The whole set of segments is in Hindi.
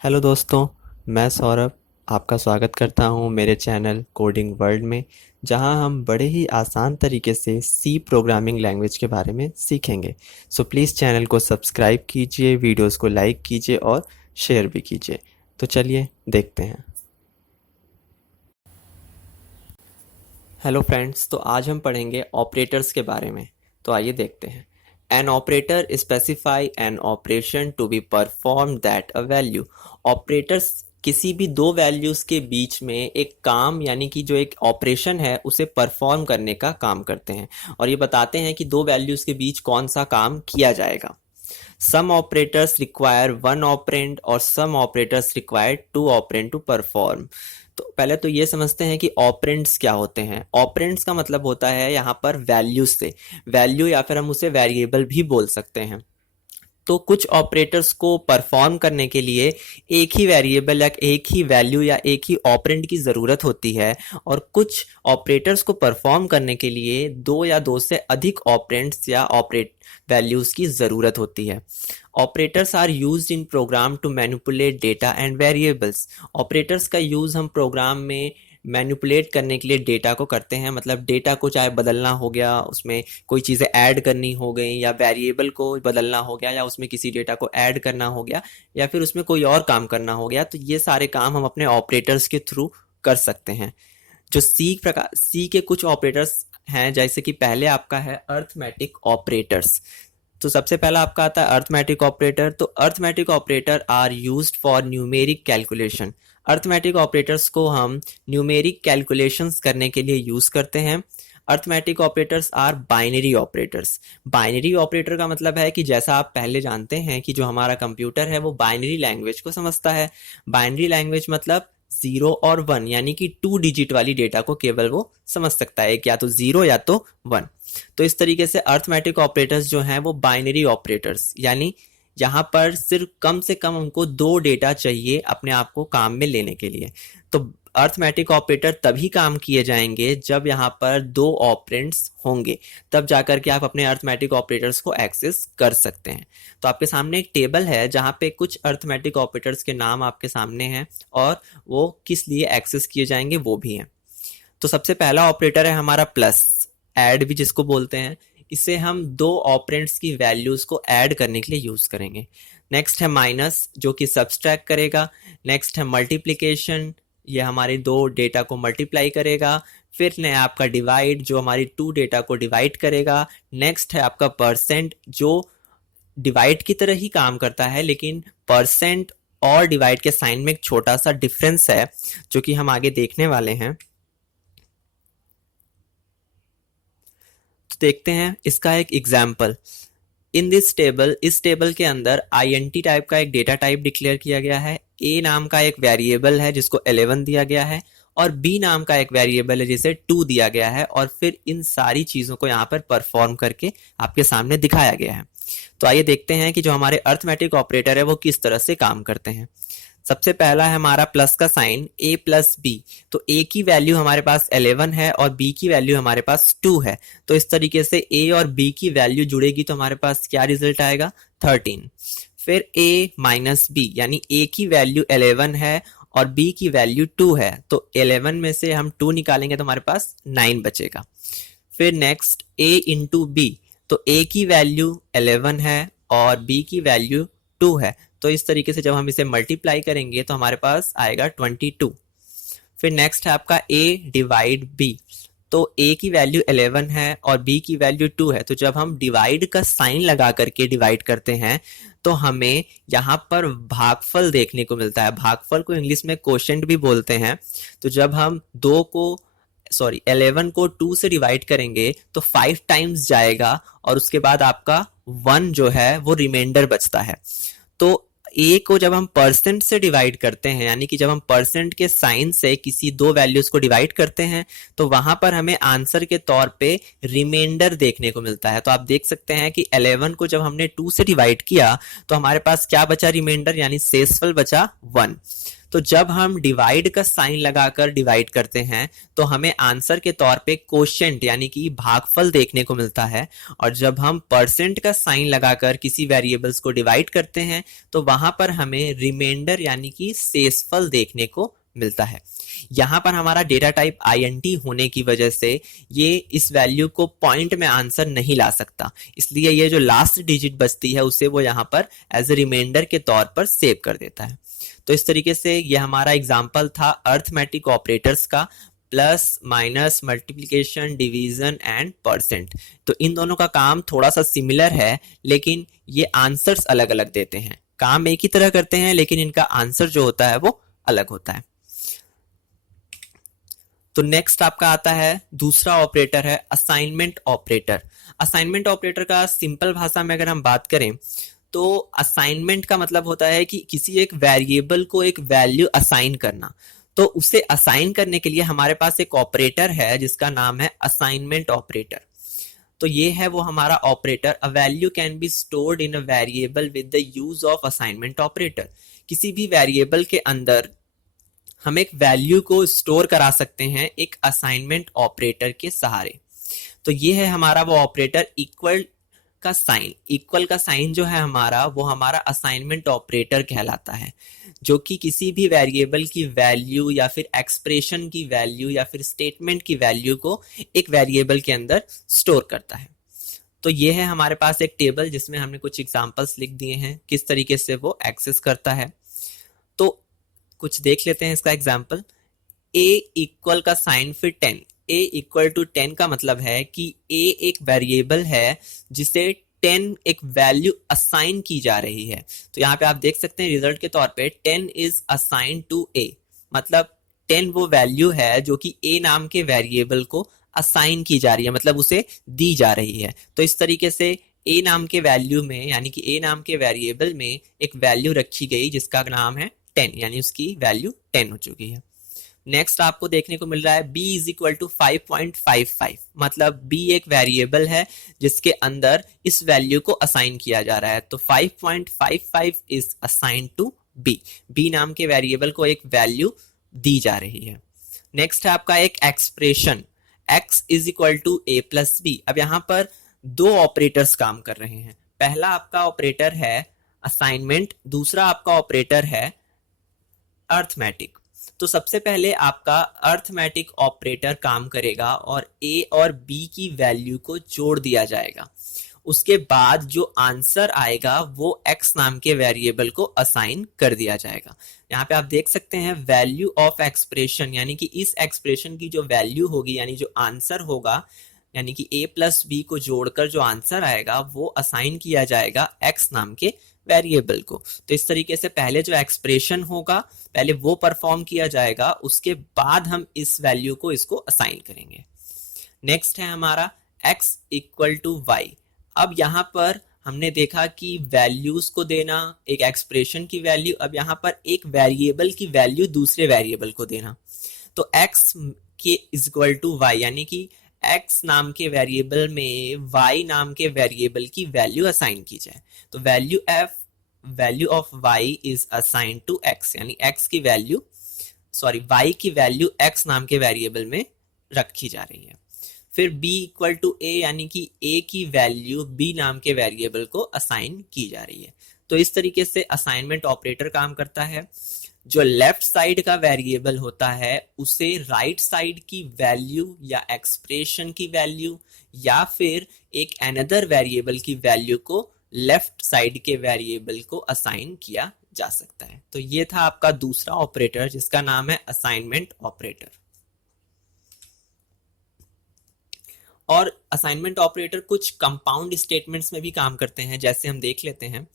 हेलो दोस्तों, मैं सौरभ आपका स्वागत करता हूं मेरे चैनल कोडिंग वर्ल्ड में, जहां हम बड़े ही आसान तरीके से सी प्रोग्रामिंग लैंग्वेज के बारे में सीखेंगे। सो प्लीज़ चैनल को सब्सक्राइब कीजिए, वीडियोस को लाइक कीजिए और शेयर भी कीजिए। तो चलिए देखते हैं। हेलो फ्रेंड्स, तो आज हम पढ़ेंगे ऑपरेटर्स के बारे में। तो आइए देखते हैं। An operator specify an operation to be perform that a value. Operators किसी भी दो वैल्यूज के बीच में एक काम यानी कि जो एक ऑपरेशन है उसे परफॉर्म करने का काम करते हैं, और ये बताते हैं कि दो वैल्यूज के बीच कौन सा काम किया जाएगा। Some operators require one operand और some operators require two operand to perform. तो पहले तो ये समझते हैं कि ऑपरेंड्स क्या होते हैं। ऑपरेंड्स का मतलब होता है यहाँ पर वैल्यूज से, वैल्यू या फिर हम उसे वेरिएबल भी बोल सकते हैं। तो कुछ ऑपरेटर्स को परफॉर्म करने के लिए एक ही वेरिएबल या एक ही वैल्यू या एक ही ऑपरेंड की ज़रूरत होती है, और कुछ ऑपरेटर्स को परफॉर्म करने के लिए दो या दो से अधिक ऑपरेंड्स या ऑपरेट वैल्यूज़ की ज़रूरत होती है। Operators are used in program to manipulate data and variables. Operators का यूज़ हम प्रोग्राम में मैनिपुलेट करने के लिए डेटा को करते हैं, मतलब डेटा को चाहे बदलना हो गया, उसमें कोई चीज़ें ऐड करनी हो गई, या वेरिएबल को बदलना हो गया, या उसमें किसी डेटा को ऐड करना हो गया, या फिर उसमें कोई और काम करना हो गया। तो ये सारे काम हम अपने ऑपरेटर्स के थ्रू कर सकते हैं। जो सी के कुछ ऑपरेटर्स हैं, जैसे कि पहले आपका है अर्थमेटिक ऑपरेटर्स। तो सबसे पहला आपका आता है अर्थमेटिक ऑपरेटर। तो arithmetic operator are used for numeric calculation. Arithmetic operators को हम न्यूमेरिक कैलकुलेशंस करने के लिए यूज करते हैं। Arithmetic operators are binary operators. Binary operator का मतलब है कि जैसा आप पहले जानते हैं कि जो हमारा कंप्यूटर है वो बाइनरी लैंग्वेज को समझता है। बाइनरी लैंग्वेज मतलब जीरो और वन, यानी कि टू डिजिट वाली डेटा को केवल वो समझ सकता है, या तो जीरो या तो वन। तो इस तरीके से अर्थमेटिक ऑपरेटर्स जो हैं वो बाइनरी ऑपरेटर्स, यानी यहाँ पर सिर्फ कम से कम हमको दो डेटा चाहिए अपने आप को काम में लेने के लिए। तो अर्थमेटिक ऑपरेटर तभी काम किए जाएंगे जब यहाँ पर दो ऑपरेंड्स होंगे, तब जाकर के आप अपने अर्थमेटिक ऑपरेटर्स को एक्सेस कर सकते हैं। तो आपके सामने एक टेबल है जहाँ पे कुछ अर्थमेटिक ऑपरेटर्स के नाम आपके सामने हैं, और वो किस लिए एक्सेस किए जाएंगे वो भी हैं। तो सबसे पहला ऑपरेटर है हमारा प्लस, ऐड भी जिसको बोलते हैं। इसे हम दो ऑपरेंड्स की वैल्यूज को ऐड करने के लिए यूज करेंगे। नेक्स्ट है माइनस, जो कि सब्सट्रैक्ट करेगा। नेक्स्ट है मल्टीप्लिकेशन, ये हमारे दो डेटा को मल्टीप्लाई करेगा। फिर है आपका डिवाइड, जो हमारी टू डेटा को डिवाइड करेगा। नेक्स्ट है आपका परसेंट, जो डिवाइड की तरह ही काम करता है, लेकिन परसेंट और डिवाइड के साइन में एक छोटा सा डिफरेंस है, जो कि हम आगे देखने वाले हैं। तो देखते हैं इसका एक एग्जाम्पल। इन दिस टेबल, इस टेबल के अंदर INT टाइप का एक डेटा टाइप डिक्लेयर किया गया है। A नाम का एक वेरिएबल है जिसको 11 दिया गया है, और B नाम का एक वेरिएबल है जिसे 2 दिया गया है, और फिर इन सारी चीज़ों को यहाँ पर परफॉर्म करके आपके सामने दिखाया गया है। तो आइए देखते हैं कि जो हमारे अर्थमेटिक ऑपरेटर है वो किस तरह से काम करते हैं। सबसे पहला है हमारा प्लस का साइन, a प्लस बी। तो a की वैल्यू हमारे पास 11 है और b की वैल्यू हमारे पास 2 है। तो इस तरीके से a और b की वैल्यू जुड़ेगी तो हमारे पास क्या रिजल्ट आएगा, 13। फिर a माइनस बी, यानी a की वैल्यू 11 है और b की वैल्यू 2 है, तो 11 में से हम 2 निकालेंगे तो हमारे पास 9 बचेगा। फिर नेक्स्ट a इंटू बी, तो a की वैल्यू 11 है और b की वैल्यू 2 है, तो इस तरीके से जब हम इसे मल्टीप्लाई करेंगे तो हमारे पास आएगा 22। फिर नेक्स्ट है आपका a डिवाइड b, तो a की वैल्यू 11 है और b की वैल्यू 2 है, तो जब हम डिवाइड का साइन लगा करके डिवाइड करते हैं तो हमें यहाँ पर भागफल देखने को मिलता है। भागफल को इंग्लिश में कोशेंट भी बोलते हैं। तो जब हम 11 को 2 से डिवाइड करेंगे तो 5 टाइम्स जाएगा, और उसके बाद आपका 1 जो है वो रिमाइंडर बचता है। तो ए को जब हम परसेंट से डिवाइड करते हैं, यानी कि जब हम परसेंट के साइन से किसी दो वैल्यूज को डिवाइड करते हैं, तो वहां पर हमें आंसर के तौर पे रिमाइंडर देखने को मिलता है। तो आप देख सकते हैं कि 11 को जब हमने 2 से डिवाइड किया तो हमारे पास क्या बचा रिमाइंडर, यानी शेषफल बचा 1। तो जब हम डिवाइड का साइन लगाकर डिवाइड करते हैं तो हमें आंसर के तौर पे कोशेंट यानी कि भागफल देखने को मिलता है, और जब हम परसेंट का साइन लगाकर किसी वेरिएबल्स को डिवाइड करते हैं तो वहां पर हमें रिमाइंडर यानी कि शेषफल देखने को मिलता है। यहां पर हमारा डेटा टाइप INT होने की वजह से ये इस वैल्यू को पॉइंट में आंसर नहीं ला सकता, इसलिए ये जो लास्ट डिजिट बचती है उसे वो यहाँ पर एज ए रिमाइंडर के तौर पर सेव कर देता है। तो इस तरीके से ये हमारा एग्जाम्पल था अर्थमेटिक ऑपरेटर्स का, plus minus multiplication division and percent. तो इन दोनों का काम थोड़ा सा सिमिलर है, लेकिन ये आंसर्स अलग अलग देते हैं। काम एक ही तरह करते हैं लेकिन इनका आंसर जो होता है वो अलग होता है। तो नेक्स्ट आपका आता है दूसरा ऑपरेटर है असाइनमेंट ऑपरेटर। असाइनमेंट ऑपरेटर का सिंपल भाषा में अगर हम बात करें तो असाइनमेंट का मतलब होता है कि किसी एक वेरिएबल को एक वैल्यू असाइन करना। तो उसे असाइन करने के लिए हमारे पास एक ऑपरेटर है जिसका नाम है असाइनमेंट ऑपरेटर। तो ये है वो हमारा operator. A value can be stored in a variable with the use of assignment operator. किसी भी वेरिएबल के अंदर हम एक वैल्यू को स्टोर करा सकते हैं एक असाइनमेंट ऑपरेटर के सहारे। तो ये है हमारा वो ऑपरेटर इक्वल का साइन। इक्वल का साइन जो है हमारा वो हमारा असाइनमेंट ऑपरेटर कहलाता है, जो कि किसी भी वेरिएबल की वैल्यू या फिर एक्सप्रेशन की वैल्यू या फिर स्टेटमेंट की वैल्यू को एक वेरिएबल के अंदर स्टोर करता है। तो ये है हमारे पास एक टेबल जिसमें हमने कुछ एग्जांपल्स लिख दिए हैं किस तरीके से वो एक्सेस करता है। तो कुछ देख लेते हैं इसका एग्जांपल। a इक्वल का साइन फिर 10। a इक्वल टू 10 का मतलब है कि a एक वेरिएबल है जिसे 10 एक वैल्यू असाइन की जा रही है। तो यहाँ पे आप देख सकते हैं रिजल्ट के तौर पे 10 इज असाइन टू a, मतलब 10 वो वैल्यू है जो कि a नाम के वेरिएबल को असाइन की जा रही है, मतलब उसे दी जा रही है। तो इस तरीके से a नाम के वैल्यू में यानी कि a नाम के वेरिएबल में एक वैल्यू रखी गई जिसका नाम है 10, यानी उसकी वैल्यू 10 हो चुकी है। नेक्स्ट आपको देखने को मिल रहा है b इज इक्वल टू 5.55, मतलब b एक वेरिएबल है जिसके अंदर इस वैल्यू को असाइन किया जा रहा है। तो 5.55 is assign to b। b नाम के वेरिएबल को एक वैल्यू दी जा रही है। नेक्स्ट है आपका एक expression x is equal to a plus b। अब यहाँ पर दो ऑपरेटर्स काम कर रहे हैं। पहला आपका ऑपरेटर है असाइनमेंट, दूसरा आपका ऑपरेटर है अर्थमेटिक। तो सबसे पहले आपका अर्थमेटिक ऑपरेटर काम करेगा और a और b की वैल्यू को जोड़ दिया जाएगा। उसके बाद जो आंसर आएगा वो x नाम के वेरिएबल को असाइन कर दिया जाएगा। यहाँ पे आप देख सकते हैं वैल्यू ऑफ एक्सप्रेशन, यानी कि इस एक्सप्रेशन की जो वैल्यू होगी यानी जो आंसर होगा, यानी कि a प्लस b को जोड़कर जो आंसर आएगा वो असाइन किया जाएगा x नाम के वेरिएबल को। तो इस तरीके से पहले जो एक्सप्रेशन होगा पहले वो परफॉर्म किया जाएगा, उसके बाद हम इस वैल्यू को इसको असाइन करेंगे। नेक्स्ट है हमारा x इक्वल टू y। अब यहाँ पर हमने देखा कि वैल्यूज को देना, एक एक्सप्रेशन की वैल्यू, अब यहाँ पर एक वेरिएबल की वैल्यू दूसरे वेरिएबल को देना। तो x के इक्वल टू y, यानी कि x नाम के वेरिएबल में y नाम के वेरिएबल की वैल्यू असाइन की जाए। तो value of y is assign to x, यानी x की वैल्यू y की वैल्यू x नाम के वेरिएबल में रखी जा रही है। फिर b इक्वल टू a, यानी कि a की वैल्यू b नाम के वेरिएबल को असाइन की जा रही है। तो इस तरीके से असाइनमेंट ऑपरेटर काम करता है। जो लेफ्ट साइड का वेरिएबल होता है उसे राइट साइड की वैल्यू या एक्सप्रेशन की वैल्यू या फिर एक अनदर वेरिएबल की वैल्यू को लेफ्ट साइड के वेरिएबल को असाइन किया जा सकता है। तो ये था आपका दूसरा ऑपरेटर जिसका नाम है असाइनमेंट ऑपरेटर। और असाइनमेंट ऑपरेटर कुछ कंपाउंड स्टेटमेंट्स में भी काम करते हैं, जैसे हम देख लेते हैं।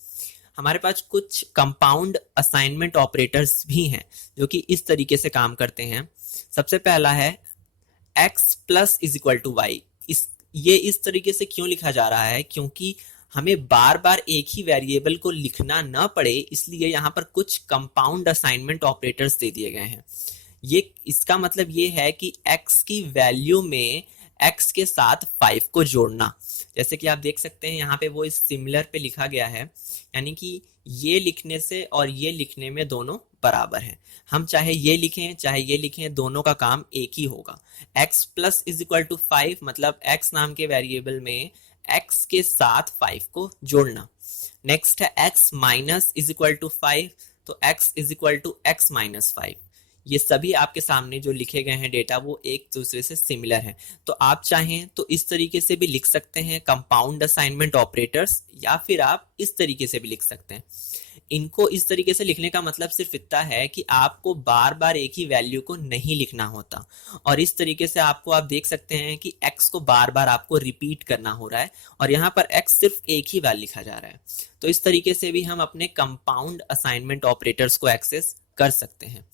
हमारे पास कुछ कंपाउंड असाइनमेंट ऑपरेटर्स भी हैं जो कि इस तरीके से काम करते हैं। सबसे पहला है x plus is equal to y. ये इस तरीके से क्यों लिखा जा रहा है, क्योंकि हमें बार बार एक ही वेरिएबल को लिखना न पड़े, इसलिए यहाँ पर कुछ कंपाउंड असाइनमेंट ऑपरेटर्स दे दिए गए हैं। ये इसका मतलब ये है कि x की वैल्यू में x के साथ 5 को जोड़ना। जैसे कि आप देख सकते हैं यहाँ पे वो इस सिमिलर पे लिखा गया है, यानी कि ये लिखने से और ये लिखने में दोनों बराबर हैं। हम चाहे ये लिखें चाहे ये लिखें, दोनों का काम एक ही होगा। x plus is equal to 5 मतलब x नाम के वेरिएबल में x के साथ 5 को जोड़ना। नेक्स्ट है x minus is equal to 5, तो x is equal to x minus 5। ये सभी आपके सामने जो लिखे गए हैं डेटा वो एक दूसरे से सिमिलर हैं। तो आप चाहें तो इस तरीके से भी लिख सकते हैं कंपाउंड असाइनमेंट ऑपरेटर्स, या फिर आप इस तरीके से भी लिख सकते हैं। इनको इस तरीके से लिखने का मतलब सिर्फ इतना है कि आपको बार बार एक ही वैल्यू को नहीं लिखना होता, और इस तरीके से आपको आप देख सकते हैं कि x को बार बार आपको रिपीट करना हो रहा है, और यहाँ पर x सिर्फ एक ही बार लिखा जा रहा है। तो इस तरीके से भी हम अपने कंपाउंड असाइनमेंट ऑपरेटर्स को एक्सेस कर सकते हैं,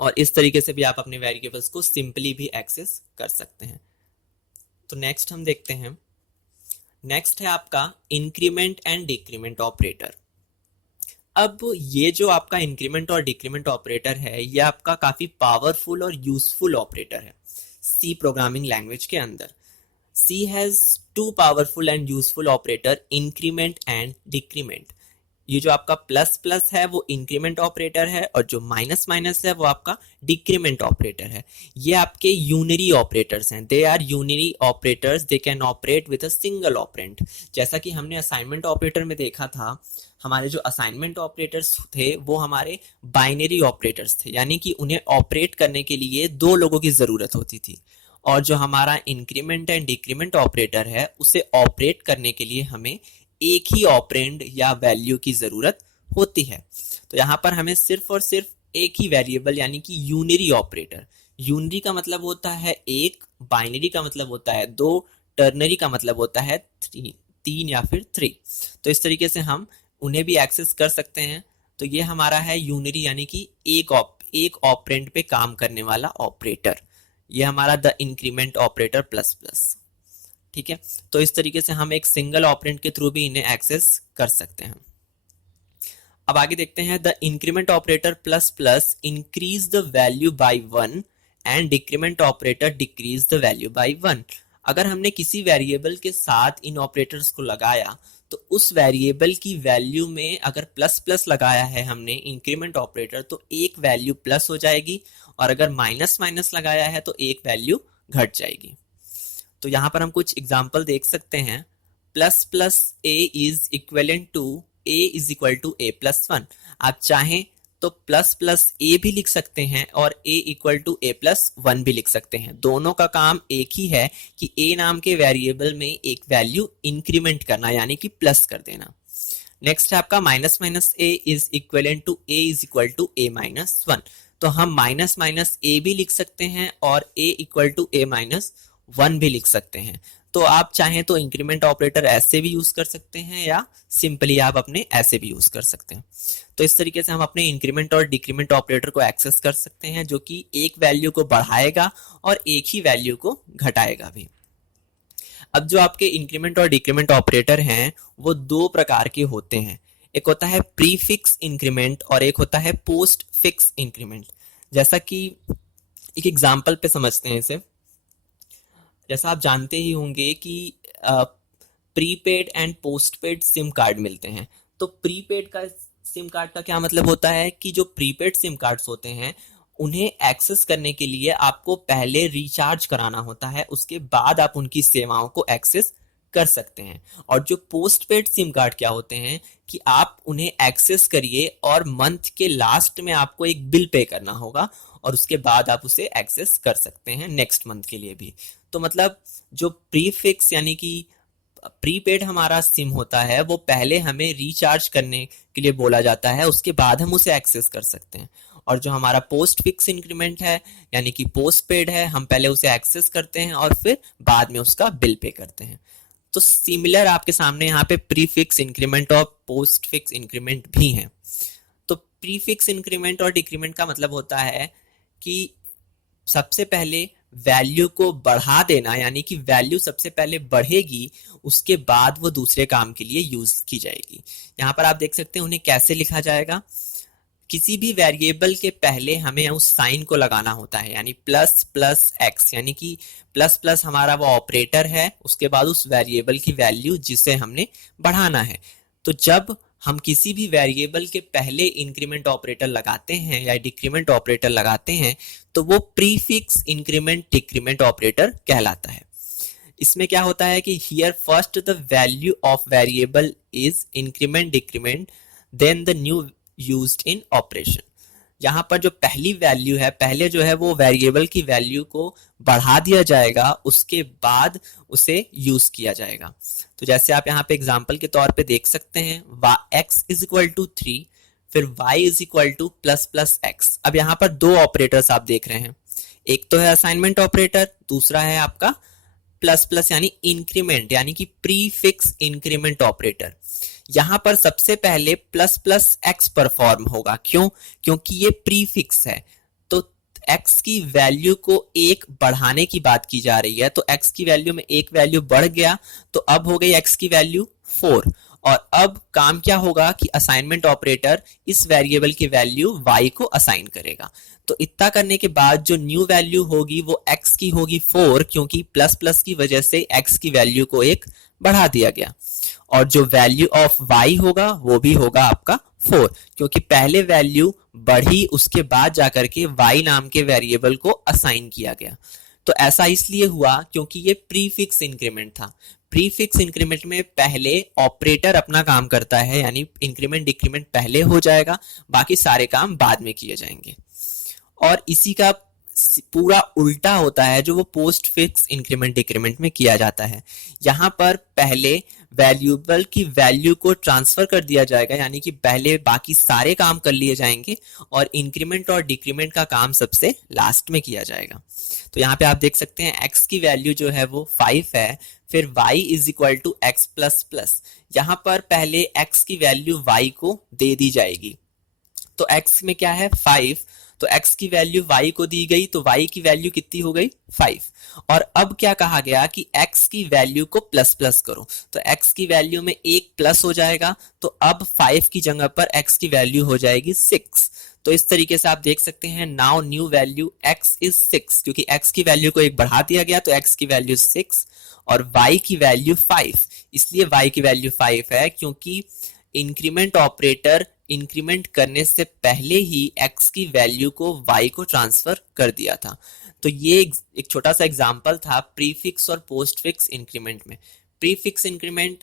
और इस तरीके से भी आप अपने वेरिएबल्स को सिंपली भी एक्सेस कर सकते हैं। तो नेक्स्ट हम देखते हैं, नेक्स्ट है आपका इंक्रीमेंट एंड डिक्रीमेंट ऑपरेटर। अब ये जो आपका इंक्रीमेंट और डिक्रीमेंट ऑपरेटर है, ये आपका काफी पावरफुल और यूजफुल ऑपरेटर है सी प्रोग्रामिंग लैंग्वेज के अंदर। C has two powerful and useful operator, increment and decrement. ये जो आपका प्लस प्लस है वो इंक्रीमेंट ऑपरेटर है, और जो माइनस माइनस है वो आपका डिक्रीमेंट ऑपरेटर है। ये आपके यूनरी ऑपरेटर्स हैं, they are unary operators, they can operate with a single operand. जैसा कि हमने असाइनमेंट ऑपरेटर में देखा था, हमारे जो असाइनमेंट ऑपरेटर्स थे वो हमारे बाइनरी ऑपरेटर्स थे, यानी कि उन्हें ऑपरेट करने के लिए दो लोगों की जरूरत होती थी। और जो हमारा इंक्रीमेंट एंड डिक्रीमेंट ऑपरेटर है, उसे ऑपरेट करने के लिए हमें एक ही ऑपरेंड या वैल्यू की जरूरत होती है। तो यहाँ पर हमें सिर्फ और सिर्फ एक ही वेरिएबल यानी कि यूनरी ऑपरेटर, यूनरी का मतलब होता है एक, बाइनरी का मतलब होता है दो, टर्नरी का मतलब होता है तीन या फिर 3। तो इस तरीके से हम उन्हें भी एक्सेस कर सकते हैं। तो ये हमारा है यूनरी यानी कि एक ऑपरेंड पे काम करने वाला ऑपरेटर, ये हमारा the increment operator plus plus. ठीक है, तो इस तरीके से हम एक सिंगल ऑपरेंड के थ्रू भी इन्हें एक्सेस कर सकते हैं। अब आगे देखते हैं, the increment operator plus plus increase the value by 1 and decrement operator decrease the value by 1। अगर हमने किसी वेरिएबल के साथ इन ऑपरेटर्स को लगाया तो उस वेरिएबल की वैल्यू में अगर प्लस प्लस लगाया है हमने इंक्रीमेंट ऑपरेटर, तो एक वैल्यू प्लस हो जाएगी, और अगर माइनस माइनस लगाया है तो एक वैल्यू घट जाएगी। तो यहाँ पर हम कुछ एग्जाम्पल देख सकते हैं। Plus plus a is equivalent to a is equal to a plus 1। आप चाहें तो प्लस प्लस ए भी लिख सकते हैं और ए इक्वल टू ए प्लस 1 भी लिख सकते हैं। दोनों का काम एक ही है कि ए नाम के वेरिएबल में एक वैल्यू इंक्रीमेंट करना, यानी कि प्लस कर देना। नेक्स्ट है आपका minus minus a is equivalent to a is equal to a minus 1। तो हम माइनस माइनस ए भी लिख सकते हैं और ए इक्वल टू ए माइनस 1 भी लिख सकते हैं। तो आप चाहें तो इंक्रीमेंट ऑपरेटर ऐसे भी यूज कर सकते हैं, या सिंपली आप अपने ऐसे भी यूज कर सकते हैं। तो इस तरीके से हम अपने इंक्रीमेंट और डिक्रीमेंट ऑपरेटर को एक्सेस कर सकते हैं, जो कि एक वैल्यू को बढ़ाएगा और एक ही वैल्यू को घटाएगा भी। अब जो आपके इंक्रीमेंट और डिक्रीमेंट ऑपरेटर हैं वो दो प्रकार के होते हैं, एक होता है प्री फिक्स इंक्रीमेंट और एक होता है पोस्ट फिक्स इंक्रीमेंट। जैसा कि एक एग्जाम्पल पे समझते हैं इसे। जैसा आप जानते ही होंगे कि prepaid and postpaid SIM card मिलते हैं। तो प्रीपेड का सिम कार्ड का क्या मतलब होता है कि जो प्रीपेड सिम कार्ड्स होते हैं उन्हें एक्सेस करने के लिए आपको पहले रिचार्ज कराना होता है, उसके बाद आप उनकी सेवाओं को एक्सेस कर सकते हैं। और जो पोस्टपेड सिम कार्ड क्या होते हैं कि आप उन्हें एक्सेस करिए और मंथ के लास्ट में आपको एक बिल पे करना होगा, और उसके बाद आप उसे एक्सेस कर सकते हैं नेक्स्ट मंथ के लिए भी। तो मतलब जो प्रीफिक्स यानी कि प्रीपेड हमारा सिम होता है वो पहले हमें रिचार्ज करने के लिए बोला जाता है, उसके बाद हम उसे एक्सेस कर सकते हैं। और जो हमारा पोस्ट फिक्स इंक्रीमेंट है यानी कि पोस्ट पेड है, हम पहले उसे एक्सेस करते हैं और फिर बाद में उसका बिल पे करते हैं। तो सिमिलर आपके सामने यहाँ पे प्री फिक्स इंक्रीमेंट और पोस्ट फिक्स इंक्रीमेंट भी हैं। तो प्री फिक्स इंक्रीमेंट और डिक्रीमेंट का मतलब होता है कि सबसे पहले वैल्यू को बढ़ा देना, यानी कि वैल्यू सबसे पहले बढ़ेगी, उसके बाद वो दूसरे काम के लिए यूज की जाएगी। यहाँ पर आप देख सकते हैं उन्हें कैसे लिखा जाएगा। किसी भी वेरिएबल के पहले हमें उस साइन को लगाना होता है, यानी प्लस प्लस एक्स, यानी कि प्लस प्लस हमारा वो ऑपरेटर है, उसके बाद उस वेरिएबल की वैल्यू जिसे हमने बढ़ाना है। तो जब हम किसी भी वेरिएबल के पहले इंक्रीमेंट ऑपरेटर लगाते हैं या डिक्रीमेंट ऑपरेटर लगाते हैं तो वो प्रीफिक्स इंक्रीमेंट डिक्रीमेंट ऑपरेटर कहलाता है। इसमें क्या होता है कि here first the value of variable is increment decrement then the new used in operation. यहाँ पर जो पहली वैल्यू है, पहले जो है वो वेरिएबल की वैल्यू को बढ़ा दिया जाएगा, उसके बाद उसे यूज किया जाएगा। तो जैसे आप यहाँ पे एग्जांपल के तौर पे देख सकते हैं, x इज इक्वल टू 3, फिर y is equal two plus plus x. अब यहाँ पर दो ऑपरेटर्स आप देख रहे हैं, एक तो है असाइनमेंट ऑपरेटर, दूसरा है आपका प्लस प्लस यानी इंक्रीमेंट यानी कि प्रीफिक्स इंक्रीमेंट ऑपरेटर। यहां पर सबसे पहले प्लस प्लस एक्स परफॉर्म होगा। क्यों? क्योंकि ये प्रीफिक्स है, तो एक्स की वैल्यू को एक बढ़ाने की बात की जा रही है। तो एक्स की वैल्यू में एक वैल्यू बढ़ गया, तो अब हो गई एक्स की वैल्यू 4। और अब काम क्या होगा कि असाइनमेंट ऑपरेटर इस वेरिएबल की वैल्यू y को असाइन करेगा। तो इतना करने के बाद जो न्यू वैल्यू होगी वो x की होगी 4, क्योंकि प्लस प्लस की वजह से x की वैल्यू को एक बढ़ा दिया गया। और जो वैल्यू ऑफ y होगा वो भी होगा आपका 4, क्योंकि पहले वैल्यू बढ़ी, उसके बाद जाकर के y नाम के वेरिएबल को असाइन किया गया। तो ऐसा इसलिए हुआ क्योंकि ये प्रीफिक्स इंक्रीमेंट था। प्रीफिक्स इंक्रीमेंट में पहले ऑपरेटर अपना काम करता है, यानी इंक्रीमेंट डिक्रीमेंट पहले हो जाएगा, बाकी सारे काम बाद में किए जाएंगे। और इसी का पूरा उल्टा होता है जो वो पोस्ट फिक्स इंक्रीमेंट डिक्रीमेंट में किया जाता है। यहाँ पर पहले वैल्यूएबल की वैल्यू को ट्रांसफर कर दिया जाएगा, यानी कि पहले बाकी सारे काम कर लिए जाएंगे और इंक्रीमेंट और डिक्रीमेंट का काम सबसे लास्ट में किया जाएगा। तो यहाँ पे आप देख सकते हैं x की वैल्यू जो है वो 5 है, फिर y is equal to x plus plus. यहाँ पर पहले x की वैल्यू y को दे दी जाएगी। तो x में क्या है 5, तो x की वैल्यू y को दी गई, तो y की वैल्यू कितनी हो गई 5। और अब क्या कहा गया कि x की वैल्यू को प्लस प्लस करो, तो x की वैल्यू में एक प्लस हो जाएगा, तो अब 5 की जगह पर x की वैल्यू हो जाएगी 6। तो इस तरीके से आप देख सकते हैं now new value x is 6, क्योंकि x की वैल्यू को एक बढ़ा दिया गया, तो x की वैल्यू 6 और y की वैल्यू 5। इसलिए y की वैल्यू 5 है क्योंकि इंक्रीमेंट ऑपरेटर इंक्रीमेंट करने से पहले ही x की वैल्यू को y को ट्रांसफर कर दिया था। तो ये एक छोटा सा एग्जांपल था प्रीफिक्स और पोस्ट फिक्स इंक्रीमेंट में। प्रीफिक्स इंक्रीमेंट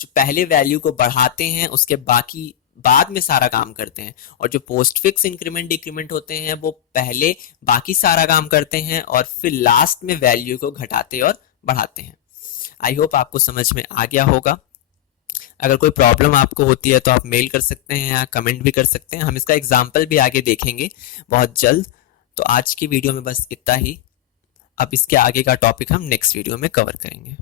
जो पहले वैल्यू को बढ़ाते हैं, उसके बाकी बाद में सारा काम करते हैं, और जो पोस्ट फिक्स इंक्रीमेंट डिक्रीमेंट होते हैं वो पहले बाकी सारा काम करते हैं और फिर लास्ट में वैल्यू को घटाते और बढ़ाते हैं। आई होप आपको समझ में आ गया होगा। अगर कोई प्रॉब्लम आपको होती है तो आप मेल कर सकते हैं या कमेंट भी कर सकते हैं। हम इसका एग्जाम्पल भी आगे देखेंगे बहुत जल्द। तो आज की वीडियो में बस इतना ही। अब इसके आगे का टॉपिक हम नेक्स्ट वीडियो में कवर करेंगे।